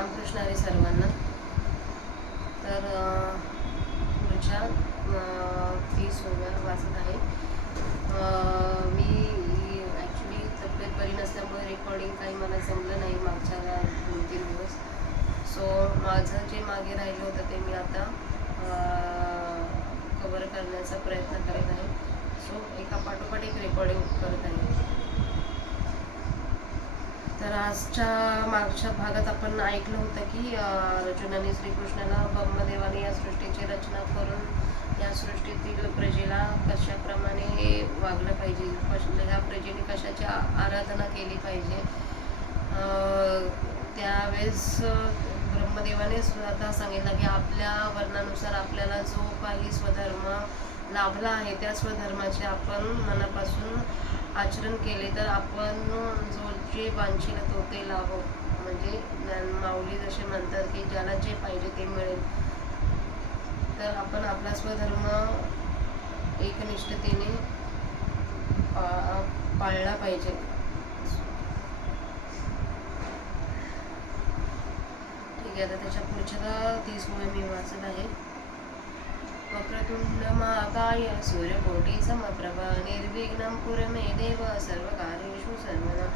रामकृष्ण हरी सर्वांना. तर पुढच्या 30व्या वाचत आहे. मी ॲक्च्युली तब्येत बरी नसल्यामुळे रेकॉर्डिंग काही मला जमलं नाही मागच्या 2-3 दिवस. सो माझं जे मागे राहिलं होतं ते मी आता कव्हर करण्याचा प्रयत्न करत आहे. सो एका पाठोपाठ एक रेकॉर्डिंग करत आहे. तर आजच्या मागच्या भागात आपण ऐकलं होतं की अर्जुनाने श्रीकृष्णाला ब्रह्मदेवाने या सृष्टीची रचना करून या सृष्टीतील प्रजेला कशाप्रमाणे वागलं पाहिजे, ह्या प्रजेने कशाची आराधना केली पाहिजे. त्यावेळेस ब्रह्मदेवाने स्वतः सांगितलं की आपल्या वर्णानुसार आपल्याला जो काही स्वधर्म लाभला आहे त्या स्वधर्माचे आपण मनापासून आचरण केले तर आपण जो जे वांछिल तो ते लाभो. म्हणजे माऊली जसे म्हणतात की ज्याला जे पाहिजे ते मिळेल. तर आपण आपला स्वधर्म एकनिष्ठतेने पाळला पाहिजे. ठीक आहे. आता त्याच्या पुढच्या 30 मी वाचत आहे. वक्रतुंड महाकाय सूर्यकोटी समप्रभा निर्विघ्नं कुरु मे देव सर्वकार्येषु सर्वदा.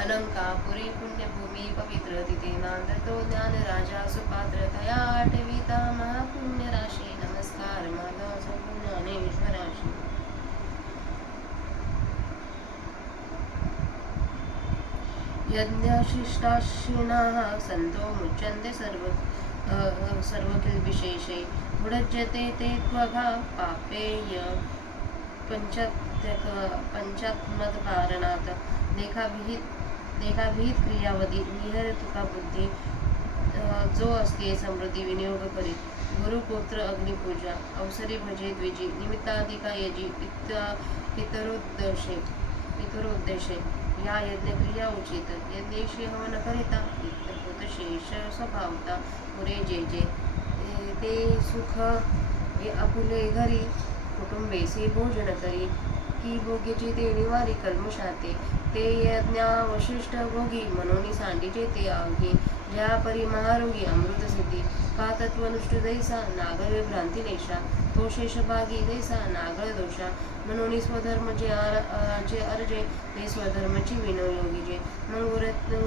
अलंकापुरी पुण्यभूमी पवित्र तिथे नांदतो ज्ञानराजा सुपात्र तया आठविता महापुण्यराशी. नमस्कार माझा ज्ञानेश्वराशी. यज्ञशिष्टाशिनाः संतो मुच्यन्ते सर्वकिल्बिशेषे उडज्यते ते त्वघा पापेय पंचात्मकारणात देखाभिहित क्रियावधी निहर तुका बुद्धी जो असते समृद्धी विनियोग करी. गुरुपुत्र अग्निपूजा अवसरी भजे द्विजी निमित्ताधिका यजी पितरोद्देशे या यज्ञक्रिया उचित यज्ञेशी हवन करिता इत्यभूत शेष स्वभावता पुरे जे जे ते सुख आपुले घरी कुटुंबेसी भोजन करी की भोगीची ते निवारी कल्मशाते ते यज्ञावशिष्ट भोगी मनोनी सांडीचे ते आगी ज्या परी महारोगी अमृत सिद्धी का तत्वनुष्ठ दैसा नागळ भ्रांती लेशा तो शेषभागी दैसा नागळ दोषा मनोनी स्वधर्म जे अर्जे ते स्वधर्मची विनयोगीजे मग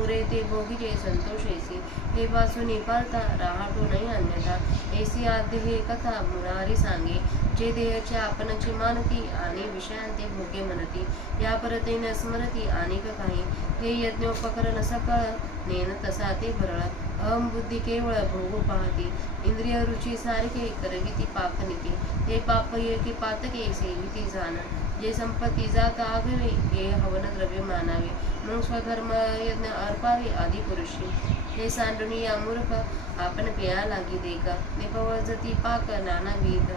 उरे ते भोगीचे संतोषेसी हे पासून पाळता राहाटो नाही अन्यथा ऐसी आद्य हे कथा मुरारी सांगे जे देहाच्या आपणाची मानती आणि विषयांते भोगे म्हणती या परते न स्मरती अनेक काही हे यज्ञोपकरण सकळ नेन तसा ते भरळ अहम बुद्धी केवळ भोगू पाहती इंद्रिय रुची सारखे करविती पापनिके हे पाप की पातके सेविती जाण जे संपत्ती जात आगवे हे हवन द्रव्य मानावे मग स्वधर्म यज्ञ अर्पावे आदी पुरुषी हे सांडुनी या मूर्ख आपण पेया लागी देका निपवजती पाक नानाविध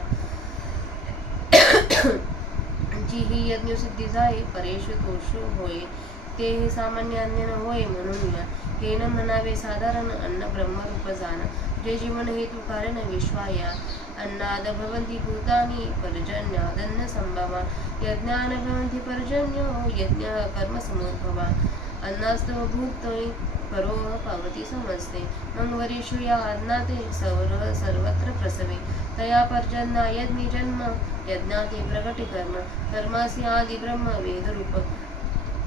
जी ही यज्ञसिद्धी जाये परेश तोष होय ते हे सामान्य अन्न न होय म्हणून या हे न म्हणावे साधारण अन्न ब्रह्मरूप जाण जे जीवन हेतू कारण विश्वाया अन्नाद भवन्ति भूतानि पर्जन्यादन्न संभवा यज्ञान भवन्ति पर्जन्यो यज्ञ कर्म समुद्भवा अन्नास्तव भूतोय परो पावती समजते मग वरीषु या अन्नाते सर्वत्र प्रसवे तया पर्जन्या यज्ञ जन्म यज्ञाते प्रगटी कर्मासी आदि ब्रह्म वेदरूप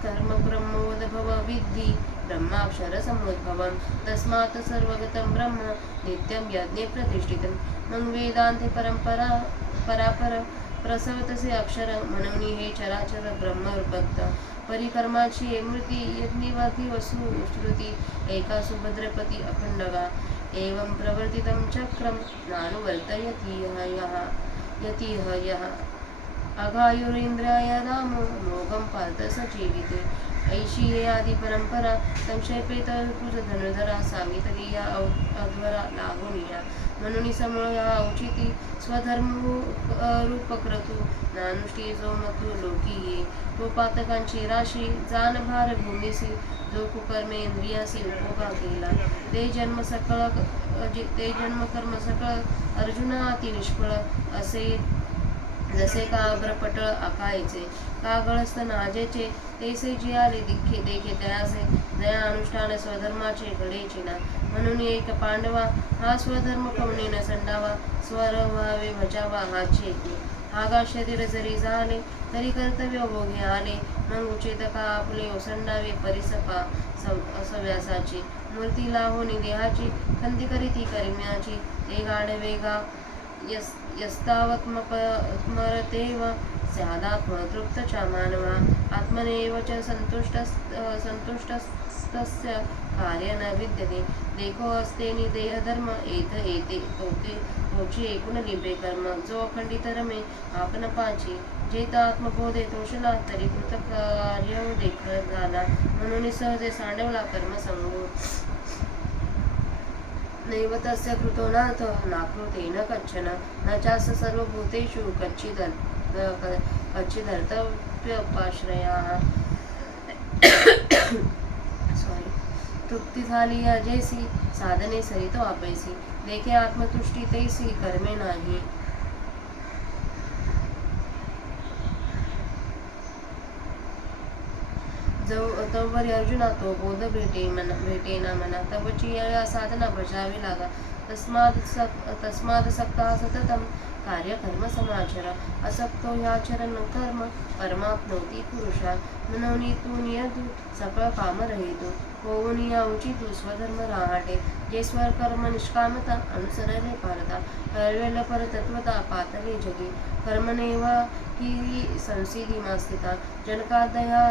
कर्म ब्रह्मोद्भव विद्धि ब्रह्माक्षर समुद्भवं तस्मात् सर्वगतं ब्रह्म नित्यं यज्ञे प्रतिष्ठितं मग वेदांते परापर प्रसवतसे अक्षर म्हणून हे चराचर ब्रह्म भक्त परिकर्माची मृती यज्ञवादी वसु श्रुती एका सुभद्रपती अखंडगा एवं प्रवर्तितं चक्रं नानुवर्तयति यः अघायुरिंद्राय रामो मोगं पार्थ सजीविते ऐशी हे आदी परंपरा संक्षेपेत तुझ धनुधरा सांगितली या अध्वरा लागुनिया म्हणून समूळ या औचिती स्वधर्म रूप क्रतू नानुष्ठी जो मतू लोकी ये तो पातकांची राशी जानभार भूमीसी जो कुकर्मे इंद्रियासी उपभोगा केला ते जन्म कर्म सकळ अर्जुना अति निष्फळ असे जसे का अभ्रपटळ आकायचे का गळस्त नाजेचे तेसे जी आले देखे तयासे जया अनुष्ठान स्वधर्माचे घडेची ना. म्हणून एक पांडवा हा स्वधर्म कवणे न संडावा, स्वरभावे भजावा हाची ऐकणे. हागा शरीर जरी झाले तरी कर्तव्य भोगे आले, मग उचित का आपले ओसंडावे परिसपा सव्यासाची. मूर्ती लाहोनी देहाची खंती करीती कर्म्याची, ते गाढवे गा यस्तावत्मरतेव स्यादात्म तृप्तचा मानवा. आत्मनेव च संतुष्टस्तस्य कार्य न विद्यते, देखो असते नि देहधर्म येत येते तोची एकूण लिंबे कर्म. जो अखंडित रमे आपण पाची, जेता आत्मबोधे तोषला तरी कृतकार्य देख झाला. म्हणून सहजे सांडवला कर्म संगो, नैव तस्य कृतो नाथ नाकृतेन कच्छन. न चास सर्वभूतेषु कच्चिदर्थव्यपाश्रयाः. तृप्ती झाली अजेसी, साधने सरितो आपैसी, देखे आत्मतुष्टी तैसी कर्मे नाही. तवरी अर्जुना तो बोध भेटेना मना, तवची या साधना भजावी लागा. तस्माद सक्ता सततम कार्य कर्म समाचर, असक्तो ह्याचरण कर्म परमाप्नोती पुरुषा. म्हणून तू नियतू सकळ काम रहितो, होऊन या उचितू स्वधर्म राहाटे. जे स्वकर्म निष्कामता अनुसरले पारता, कळवेल परतत्वता पातले जगी. कर्मनेवा ही संसिधी मास्थिता, जनकादया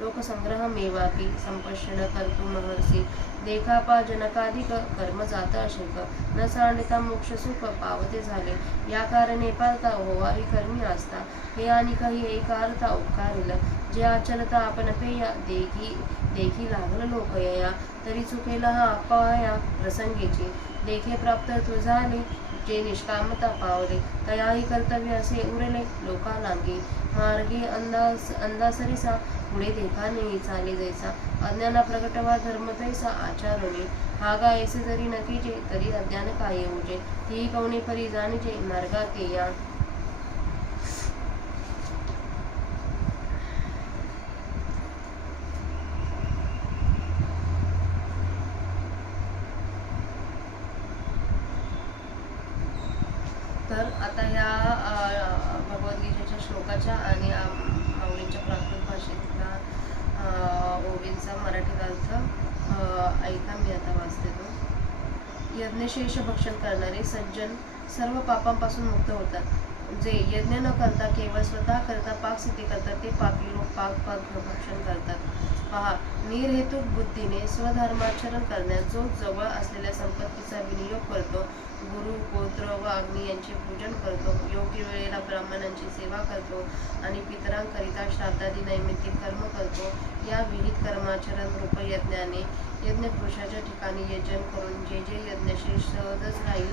लोकसंग्रहमेवापि संपश्यन कर्तुं महर्षी. देखा पा जनकाधिक कर्म जाता शेक, न सांडता मोक्ष सुख पावते झाले. या कारणे पाळता होवावी कर्मी आस्था, हे आणि काही एकारता उपकारिल. जे आचरता आपण पेया, देखी लागल लोकया, तरी चुकेला हा अपाया प्रसंगीची. देखे प्राप्त तू झाले जे निष्कामता पावले, तयाही कर्तव्य असे उरले लोकालांगी. मार्गी अंदासरिसा पुढे देखा नाही चाले जैसा, अज्ञाना प्रगटवा धर्म तैसा आचारुनी. हागा ऐसे जरी नकीचे तरी अज्ञान काय येऊजे, ती कवणे परी जाणीजे मार्गा ते या. तर आता ह्या भगवद्गीतेच्या श्लोकाच्या आणि माऊलींच्या प्राकृत भाषेतला ओवींचा मराठीत अर्थ ऐका. मी आता वाचते तो. यज्ञशेष भक्षण करणारे सज्जन सर्व पापांपासून मुक्त होतात. जे यज्ञ न करता केवळ स्वतः करता पाकसिद्धी करतात, ते पापी लोक पाक भक्षण करतात. पहा, निर्हेतुक बुद्धीने स्वधर्माचरण करण्यास जो जवळ असलेल्या संपत्तीचा विनियोग करतो, गुरु गोत्र व अग्नी यांचे पूजन करतो, योग्य वेळेला ब्राह्मणांची सेवा करतो आणि पितरांकरिता श्राद्धादी नैमित्तिक कर्म करतो, या विहित कर्माचरण रूप यज्ञाने यज्ञपुरुषाच्या ठिकाणी यजन करून जे यज्ञशेष सहजच राहील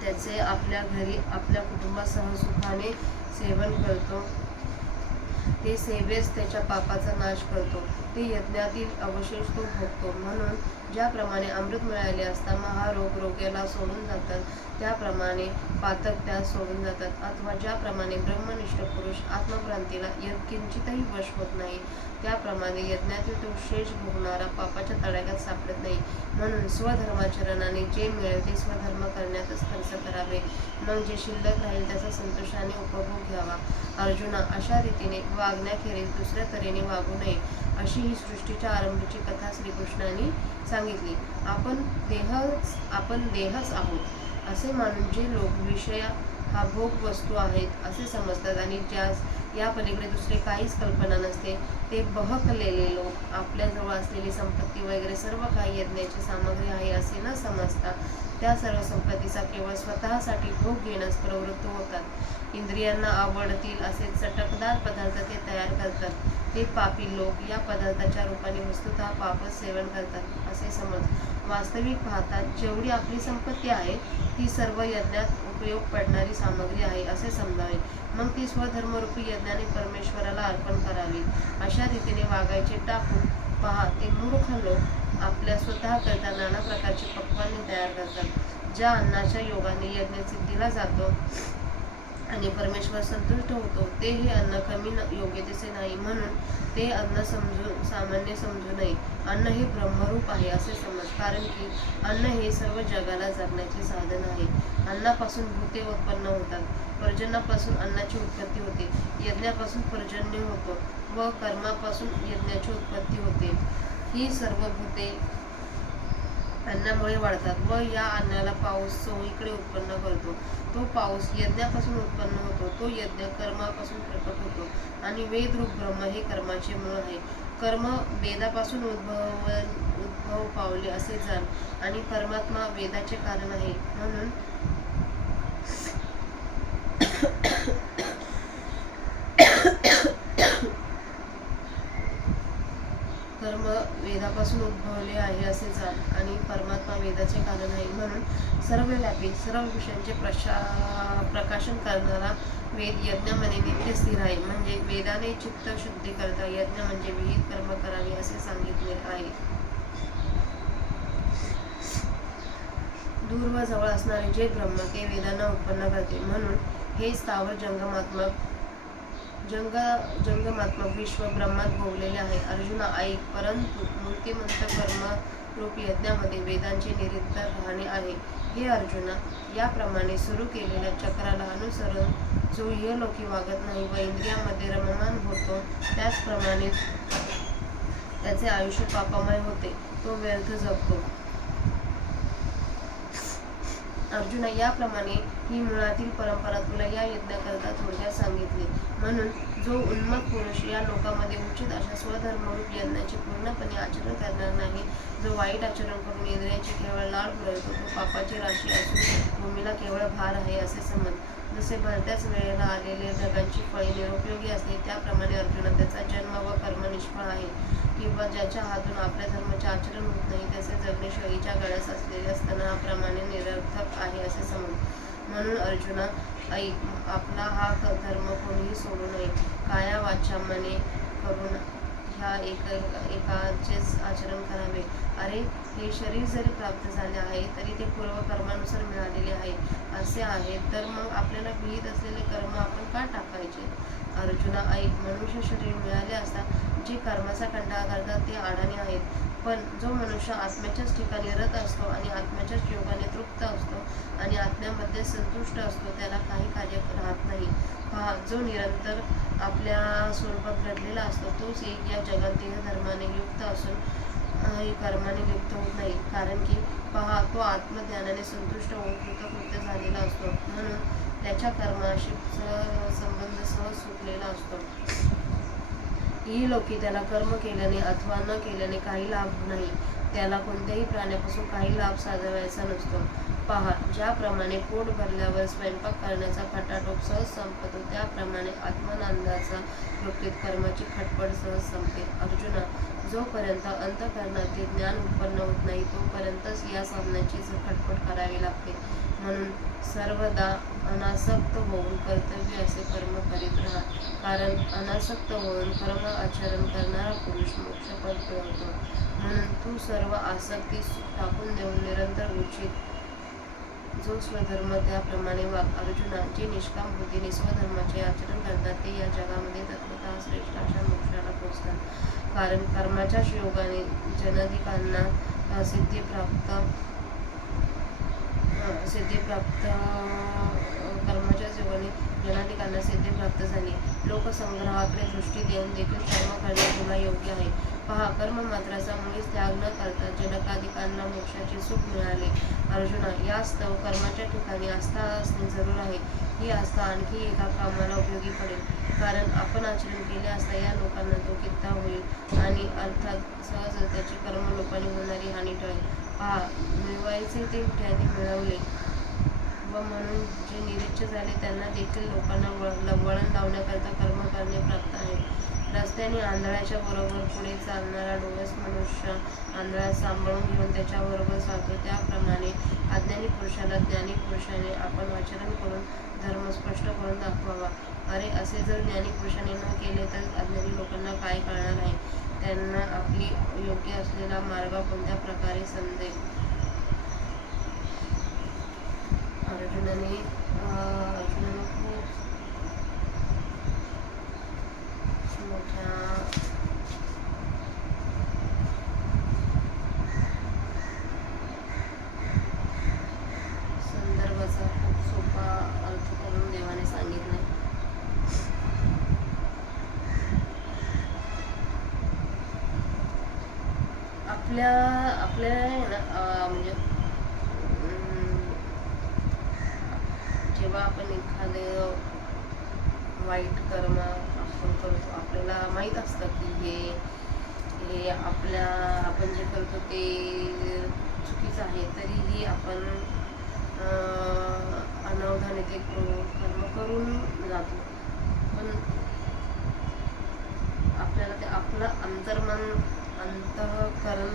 त्याचे आपल्या घरी आपल्या कुटुंबासह सुखाने सेवन करतो, ते सेवेस त्याच्या पापाचा नाश करतो, ते यज्ञातील अवशेष तो भोगतो. म्हणून ज्याप्रमाणे अमृत मिळाले असता महारोग रोग्याला सोडून जातात, त्याप्रमाणे पातक त्यास सोडून जातात. अथवा ज्याप्रमाणे ब्रह्मनिष्ठ पुरुष आत्मभ्रांतीला किंचितही वश होत नाही, त्याप्रमाणे यज्ञातील तो शेष भोगणारा पापाच्या तडाख्यात सापडत नाही. म्हणून स्वधर्माचरणाने जे मिळेल ते स्वधर्म करण्यातच खर्च करावे, मग जे शिल्लक राहील त्याचा संतोषाने उपभोग घ्यावा. अर्जुना, अशा रीतीने वागण्याखेरीज दुसऱ्या तऱ्हेने वागू नये, अशी ही सृष्टीच्या आरंभीची कथा श्रीकृष्णाने सांगितली. आपण देहच आहोत असे मानून जे लोक विषय हा भोग वस्तू आहेत असे समजतात आणि ज्यास या पलीकडे दुसरे काहीच कल्पना नसते, ते बहकलेले लोक आपल्याजवळ असलेली संपत्ती वगैरे सर्व काही यज्ञाची सामग्री आहे असे न समजता त्या सर्व संपत्तीचा केवळ स्वतःसाठी भोग घेण्यास प्रवृत्त होतात. इंद्रियांना आवडतील असे चटकदार पदार्थ ते तयार करतात. ते पापी लोक या पदार्थाच्या रूपाने वस्तुतः पापच सेवन करतात असे समज. वास्तविक पाहता जेवढी आपली संपत्ती आहे ती सर्व यज्ञात उपयोग पडणारी सामग्री आहे असे समजावे. मग ती स्वधर्मरूपी यज्ञाने परमेश्वराला अर्पण करावी. अशा रीतीने वागायचे टाकून पहा, ते मूर्ख लोक आपल्या स्वतः करता नाना प्रकारची पक्वाने तयार करतात. ज्या अन्नाच्या योगाने यज्ञ सिद्धीला जातो आणि परमेश्वर संतुष्ट होतो. तेही अन्न कमी योग्यतेचे नाही, म्हणून ते अन्न सामान्य समजू नये. अन्न हे ब्रह्मरूप आहे असे समज, कारण की अन्न हे सर्व जगाला जगण्याचे साधन आहे. अन्नापासून भूते उत्पन्न होतात, पर्जन्यापासून अन्नाची उत्पत्ती होते, यज्ञापासून पर्जन्य होतो व कर्मापासून यज्ञाची उत्पत्ती होते. ही सर्व भूते अन्नामुळे वाढतात व या अन्नाला पाऊस चोहीकडे उत्पन्न करतो. तो पाऊस यज्ञापासून उत्पन्न होतो, तो यज्ञ कर्मापासून प्रकट होतो आणि वेदरूप ब्रह्म हे कर्माचे मूळ आहे. कर्म वेदापासून उद्भव पावले असे जाण, आणि परमात्मा वेदाचे कारण आहे. म्हणून कर्म वेदापासून उद्भवले आहे असे जाण, आणि परमात्मा वेदाचे कारण आहे. म्हणून सर्वव्यापी सर्व विषयांचे प्रकाशन करणारा वेद यज्ञामध्ये नित्य स्थिर आहे. म्हणजे वेदाने चित्त शुद्धी करता यज्ञ म्हणजे विहित कर्म करावे असे सांगितले आहे. दूर व जवळ असणारे जे ब्रह्म ते वेदांना उत्पन्न करते. म्हणून हे स्थावर जंगमात्मक विश्व ब्रह्मात भोगलेले आहे. अर्जुना ऐक, परंतु मूर्तिमंत कर्मरूप यज्ञामध्ये वेदांचे निरंतर राहणे आहे. हे अर्जुना, याप्रमाणे सुरू केलेल्या चक्राला अनुसरून जो इहलोकी वागत नाही व इंद्रियामध्ये रममाण होतो, त्याचप्रमाणे त्याचे आयुष्य पापमय होते, तो व्यर्थ जगतो. अर्जुना, याप्रमाणे ही मुळातील परंपरा तुला या यज्ञाकरता थोडक्यात सांगितली. म्हणून जो उन्मत्त पुरुष या लोकामध्ये उचित अशा स्वधर्मरूप यज्ञाचे पूर्णपणे आचरण करणार नाही, जो वाईट आचरण करून इंद्रियाची केवळ लाड पुरवतो, तो पापाची राशी असून भूमीला केवळ भार आहे असे समज. जसे भलत्याच वेळेला आलेले ढगांची फळे निरुपयोगी असते, त्याप्रमाणे अर्जुना त्याचा जन्म व कर्म निष्फळ आहे, किंवा ज्याच्या हातून आपल्या धर्माचे आचरण होत नाही त्याचे जगणे शळीच्या गळ्यास असलेल्या स्तनाप्रमाणे निरर्थक आहे असे समज. म्हणून अर्जुना ऐक, आपला हा धर्म कोणीही सोडू नये. काया वाचा मने करून ह्या एकाचेच आचरण करावे. अरे, हे शरीर जरी प्राप्त झाले आहे तरी ते पूर्वकर्मानुसार मिळालेले आहे असे आहे, तर मग आपल्याला विहित असलेले कर्म आपण का टाकायचे? अर्जुना ऐक, मनुष्य शरीर मिळाले असता जे कर्माचा कंटाळा करतात ते अडाणी आहेत, पण जो मनुष्य आत्म्याच्याच ठिकाणी रत असतो आणि आत्म्याच्याच योगाने तृप्त असतो आणि आत्म्यामध्ये संतुष्ट असतो, त्याला काही कार्य राहत नाही. पहा, जो निरंतर आपल्या स्वरूपात घडलेला असतो तोच एक या जगात देहधर्माने युक्त असून कर्माने युक्त होत नाही, कारण की पहा, तो आत्मज्ञानाने संतुष्ट होऊन कृतकृत्य झालेला असतो, म्हणून त्याच्या कर्माशी संबंध सहज सुटलेला असतो. ही लोकी त्याला कर्म केल्याने अथवा न केल्याने काही लाभ नाही, त्याला कोणत्याही प्राण्यापासून काही लाभ साधावायचा नसतो. पहा, ज्याप्रमाणे पोट भरल्यावर स्वयंपाक करण्याचा खटाटोप सहज संपतो, त्याप्रमाणे आत्मानंदाचा वृत्तीत कर्माची खटपट सहज संपते. अर्जुना, जोपर्यंत अंतःकरणातील ज्ञान उत्पन्न होत नाही तोपर्यंतच या साधनाची खटपट करावी लागते. म्हणून सर्वदा अनासक्त होऊन कर्तव्य असे कर्म करीत राहा, कारण अनासक्त होऊन कर्म आचरण करणारा पुरुष मोक्षपद मिळवतो. म्हणून तू सर्व आसक्ती टाकून देऊन निरंतर उचित जो स्वधर्म त्याप्रमाणे वाग. अर्जुना, जे निष्काम बुद्धीने स्वधर्माचे आचरण करतात ते या जगामध्ये तत्वतः श्रेष्ठ अशा मोक्षाला पोचतात, कारण कर्माच्या योगाने जनाधिकांना सिद्धी प्राप्त झाली. लोकसंग्रहाकडे दृष्टी देऊन देखील कर्म करणे तुला योग्य आहे. पहा, कर्म मात्राचा मुळीच त्याग न करता जनकाधिकांना मोक्षाचे सुख मिळाले. अर्जुना, यास्तव कर्माच्या ठिकाणी आस्था असणे जरूर आहे. ही आस्था आणखी एका कामाला उपयोगी पडेल, कारण आपण आचरण केले असता या लोकांना तो कित्ता होईल आणि अर्थात सहज त्याची कर्मलोपाने होणारी हानी टळेल. पहा, मिळवायचे ते त्याने मिळवले व म्हणून जे निरीच्छ झाले त्यांना देखील लोकांना वळण लावण्याकरता कर्म करणे प्राप्त आहे. रस्त्याने आंधळ्याच्या बरोबर पुढे चालणारा डोळस मनुष्य आंधळा सांभाळून घेऊन त्याच्याबरोबर चालतो, त्याप्रमाणे अज्ञानी पुरुषाला ज्ञानी पुरुषाने आपण आचरण करून धर्म स्पष्ट करून दाखवावा. अरे, असे जर ज्ञानी पुरुषाने न केले तर अज्ञानी लोकांना काय कळणार आहे? त्यांना आपली योग्य असलेला मार्ग कोणत्या प्रकारे समजेल? अर्जुनाने खूप मोठ्या संदर्भाचा खूप सोपा अर्थ करून देवाने सांगितलाय. आपल्या आपल्या आहे ना, म्हणजे जेव्हा आपण एखादे वाईट कर्म आपण करतो, आपल्याला माहीत असतं की हे हे आपण जे करतो ते चुकीचं आहे, तरीही आपण अनवधाने ते कर्म करून जातो. पण आपल्याला ते आपलं अंतःकरण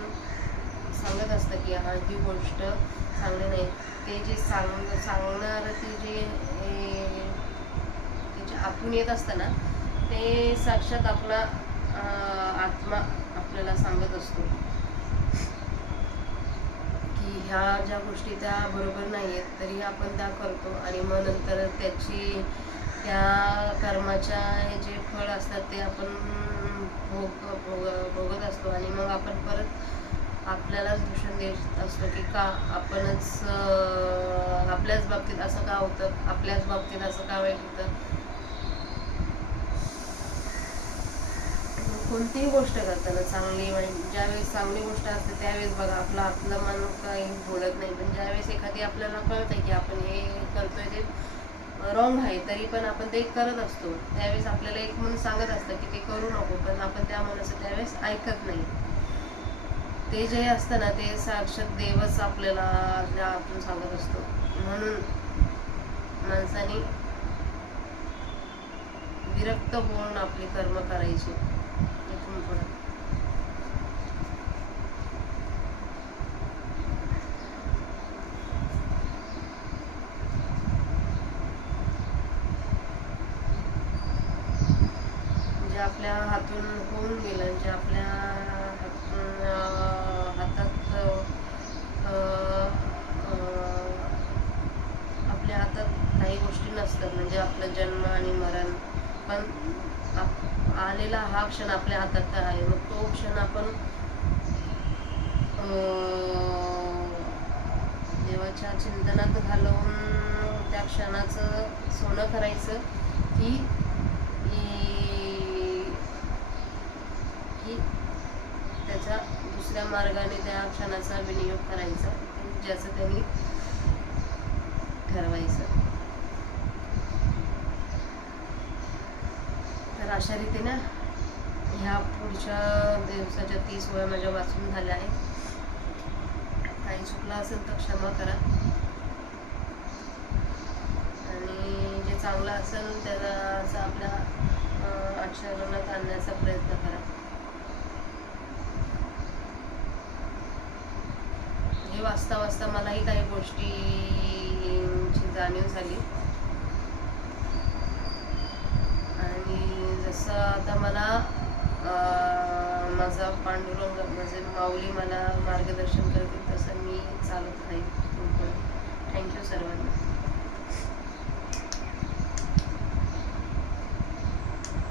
सांगत असतं की ही गोष्ट चांगली नाही. ते जे सांगणार ते जे त्याच्या आतून येत असतं ना, ते साक्षात आपला आत्मा आपल्याला सांगत असतो की ह्या ज्या गोष्टी त्या बरोबर नाही आहेत, तरी आपण त्या करतो. आणि मग नंतर त्या कर्माच्या जे फळ असतात ते आपण भोगत असतो. आणि मग आपण परत आपल्यालाच दूषण देत असतो की का आपल्याच बाबतीत असं का होतं, आपल्याच बाबतीत असं का वाईट होतं. कोणतीही गोष्ट करताना चांगली वाईट, ज्यावेळेस चांगली गोष्ट असते त्यावेळेस बघा आपलं मन काही बोलत नाही. पण ज्यावेळेस एखादी आपल्याला कळतंय की आपण हे करतोय ते रॉंग आहे, तरी पण आपण ते करत असतो, त्यावेळेस आपल्याला एक मन सांगत असतं की ते करू नको, पण आपण त्या मनाचं त्यावेळेस ऐकत नाही. ते जे असतं ना, ते साक्षात देवच आपल्याला आतून सांगत असतो. म्हणून माणसाने विरक्त होऊन आपली कर्म करायची इथून पुढे. जे आपल्या हातून होऊन गेलं, जे आपल्या हातात आपल्या हातात काही गोष्टी नसतात, म्हणजे आपलं जन्म आणि मरण. पण आलेला हा क्षण आपल्या हातात आहे, मग तो क्षण आपण देवाच्या चिंतनात घालवून त्या क्षणाचं सोनं करायचं की की त्याचा दुसऱ्या मार्गाने त्या क्षणाचा विनियोग करायचा, ज्याचं त्यांनी ठरवायचं. तर अशा रीतीने ह्या पुढच्या दिवसाच्या 30 वेळा माझ्या वाचून झाल्या आहेत. काही चुकलं असेल तर क्षमा करा, आणि जे चांगलं असेल त्याला असं आपल्या आचरणात आणण्याचा प्रयत्न करा. हे वाचता वाचता मलाही काही गोष्टींची जाणीव झाली. आणि जसं आता मला माझा पांडुरंग म्हणजे माऊली मला मार्गदर्शन करतील तसं मी चालत राहील. थँक्यू सर्वांना.